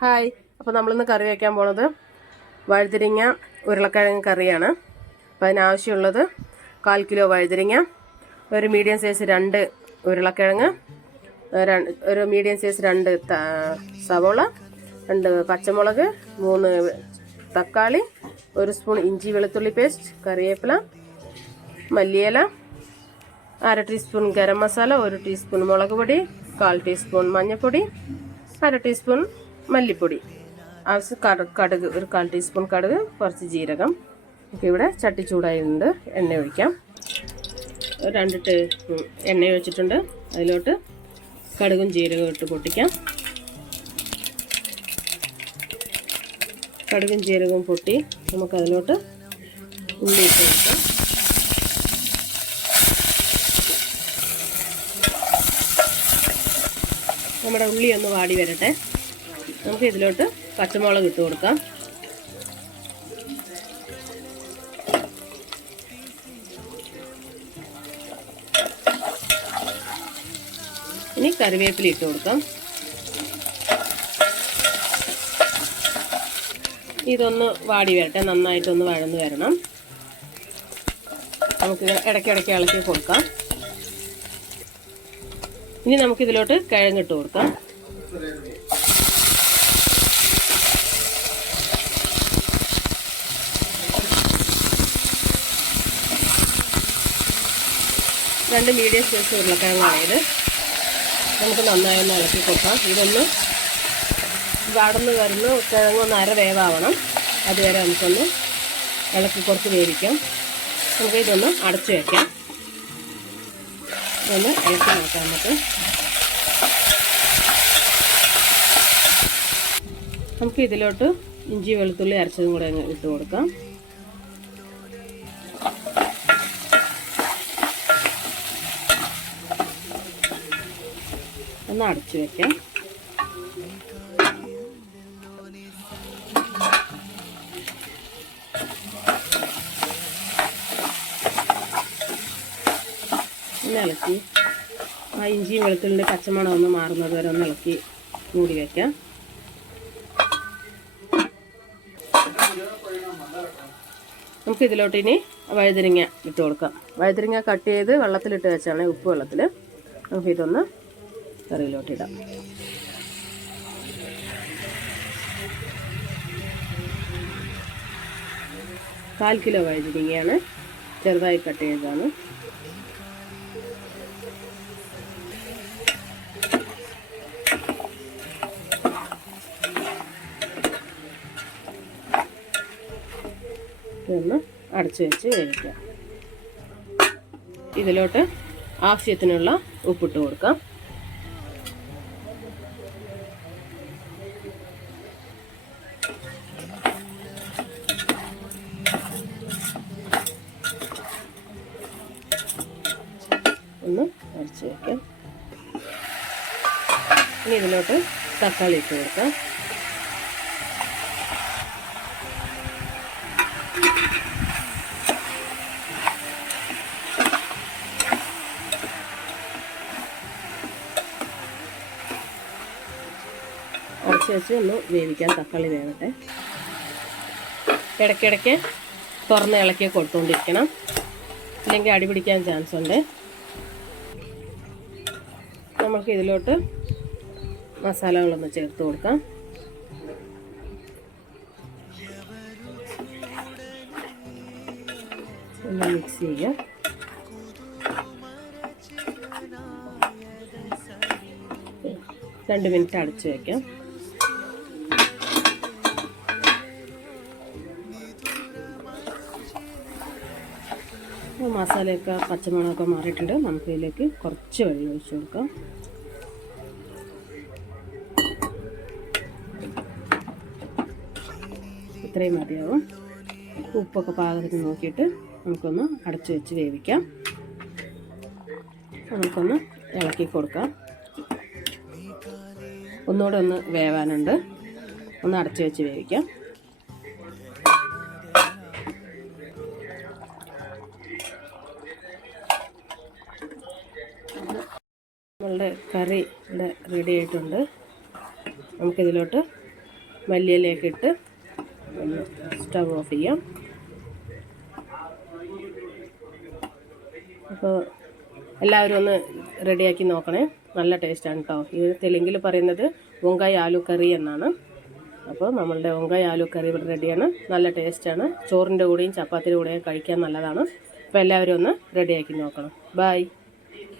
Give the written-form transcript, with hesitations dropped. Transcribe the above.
Hi. അപ്പോൾ നമ്മളിന്ന് കറി വയ്ക്കാൻ പോണത് വഴുതിരിങ്ങ ഉരുളക്കിഴങ്ങ് കറിയാണ്. അപ്പോൾ അതിനാവശ്യമുള്ളത് 1/4 കിലോ വഴുതിരിങ്ങ, ഒരു മീഡിയം സൈസ് 2 ഉരുളക്കിഴങ്ങ്, ഒരു മീഡിയം സൈസ് 2 സവോള, 2 പച്ചമുളക്, 3 തക്കാളി, 1 സ്പൂൺ ഇഞ്ചി വെളുത്തുള്ളി പേസ്റ്റ്, കറിവേപ്പില, മല്ലിയില, 1/2 ടീസ്പൂൺ ഗരം മസാല, 1 ടീസ്പൂൺ മുളക് പൊടി, 1/4 ടീസ്പൂൺ മഞ്ഞൾപ്പൊടി, 1/2 ടീസ്പൂൺ മല്ലിപ്പൊടി, ആവശ്യം കടുക്, ഒരു 1/4 ടീസ്പൂൺ കടുക്, കുറച്ച് ജീരകം. ഇവിടെ ചട്ടി ചൂടായിട്ടുണ്ട്. എണ്ണ ഒഴിക്കാം. 2 എണ്ണ ഒഴിച്ചിട്ടുണ്ട്. അതിലോട്ട് കടുകും ജീരകവും ഇട്ട് പൊട്ടിക്കാം. കടുകും ജീരകവും പൊട്ടി നമുക്കതിലോട്ട് ഉള്ളി ഇട്ട് കൊടുക്കാം. നമ്മുടെ ഉള്ളി ഒന്ന് വാടി വരട്ടെ. നമുക്ക് ഇതിലോട്ട് പച്ചമുളക് ഇട്ട് കൊടുക്കാം. ഇനി കറിവേപ്പില ഇട്ട് കൊടുക്കാം. ഇതൊന്ന് വാടി വരട്ടെ, നന്നായിട്ടൊന്ന് വഴന്ന് വരണം. നമുക്ക് ഇടയ്ക്കിടയ്ക്ക് ഇളക്കി കൊടുക്കാം. ഇനി നമുക്കിതിലോട്ട് കിഴങ്ങിട്ട് കൊടുക്കാം. രണ്ട് മീഡിയം സൈസ് ഉരുളക്കിഴങ്ങാണിത്. നമുക്ക് നന്നായി ഒന്ന് ഇളക്കി കൊടുക്കാം. ഇതൊന്ന് വടന്ന് വരുന്ന കിഴങ്ങൊന്ന് അര വേവാവണം. അതുവരെ നമുക്കൊന്ന് ഇളക്കി കുറച്ച് വേവിക്കാം. നമുക്ക് ഇതൊന്ന് അടച്ചു വയ്ക്കാം. ഇതൊന്ന് ഇളക്കി നോക്കാം. നമുക്ക് ഇതിലോട്ട് ഇഞ്ചി വെളുത്തുള്ളി അരച്ചതും കൂടെ ഇട്ട് കൊടുക്കാം. ഒന്ന് അടച്ചു വയ്ക്കാം. ഒന്ന് ഇളക്കി ആ ഇഞ്ചിയും വെളുത്തുള്ളിൻ്റെ പച്ചമണം ഒന്ന് മാറുന്നത് വരെ ഒന്ന് ഇളക്കി മൂടി വയ്ക്കാം. നമുക്ക് ഇതിലോട്ട് ഇനി വഴുതിരിങ്ങ ഇട്ട് കൊടുക്കാം. വഴുതിരിങ്ങ കട്ട് ചെയ്ത് വെള്ളത്തിലിട്ട് വെച്ചാണ്, ഉപ്പ് വെള്ളത്തിൽ. നമുക്ക് ഇതൊന്ന് കറിയിലോട്ടിടാം. കാൽ കിലോ വഴുതിരിങ്ങയാണ്, ചെറുതായി കട്ട് ചെയ്തതാണ്. ഇതൊന്ന് അടച്ചു വെച്ച് വേവിക്കാം. ഇതിലോട്ട് ആവശ്യത്തിനുള്ള ഉപ്പിട്ട് കൊടുക്കാം. ഒന്ന് അടച്ചു വയ്ക്കാം. ഇനി ഇതിലോട്ട് തക്കാളി ഇട്ട് കൊടുക്കാം. അടച്ചു വെച്ച് ഒന്ന് വേവിക്കാൻ. തക്കാളി വേവട്ടെ. ഇടയ്ക്കിടയ്ക്ക് തുറന്ന് ഇളക്കി കൊടുത്തുകൊണ്ടിരിക്കണം, ഇല്ലെങ്കിൽ അടി പിടിക്കാൻ ചാൻസ് ഉണ്ട്. നമുക്ക് ഇതിലോട്ട് മസാലകളൊന്ന് ചേർത്ത് കൊടുക്കാം. ഒന്ന് മിക്സ് ചെയ്യാം. രണ്ട് മിനിറ്റ് അടച്ചു വയ്ക്കാം. മസാലയൊക്കെ പച്ചമുളകൊക്കെ മാറിയിട്ടുണ്ട്. നമുക്ക് ഇതിലേക്ക് കുറച്ച് വെള്ളം ഒഴിച്ച് കൊടുക്കാം. ഇത്രയും മതിയാവും. ഉപ്പൊക്കെ പാകത്തിന് നോക്കിയിട്ട് നമുക്കൊന്ന് അടച്ചു വെച്ച് വേവിക്കാം. നമുക്കൊന്ന് ഇളക്കി കൊടുക്കാം. ഒന്നുകൂടെ ഒന്ന് വേവാനുണ്ട്. ഒന്ന് അടച്ചു വെച്ച് വേവിക്കാം. നമ്മളുടെ കറി ഇവിടെ റെഡി ആയിട്ടുണ്ട്. നമുക്കിതിലോട്ട് മല്ലിയിലയൊക്കെ ഇട്ട് ഒന്ന് സ്റ്റവ് ഓഫ് ചെയ്യാം. അപ്പോൾ എല്ലാവരും ഒന്ന് റെഡിയാക്കി നോക്കണേ. നല്ല ടേസ്റ്റാണ് കേട്ടോ. ഇത് തെലുങ്കിൽ പറയുന്നത് വങ്കായ ആലു കറി എന്നാണ്. അപ്പോൾ നമ്മളുടെ വങ്കായ ആലു കറി ഇവിടെ റെഡിയാണ്. നല്ല ടേസ്റ്റാണ്. ചോറിൻ്റെ കൂടെയും ചപ്പാത്തിയുടെ കൂടെയും കഴിക്കാൻ നല്ലതാണ്. അപ്പോൾ എല്ലാവരും ഒന്ന് റെഡിയാക്കി നോക്കണം. ബൈ.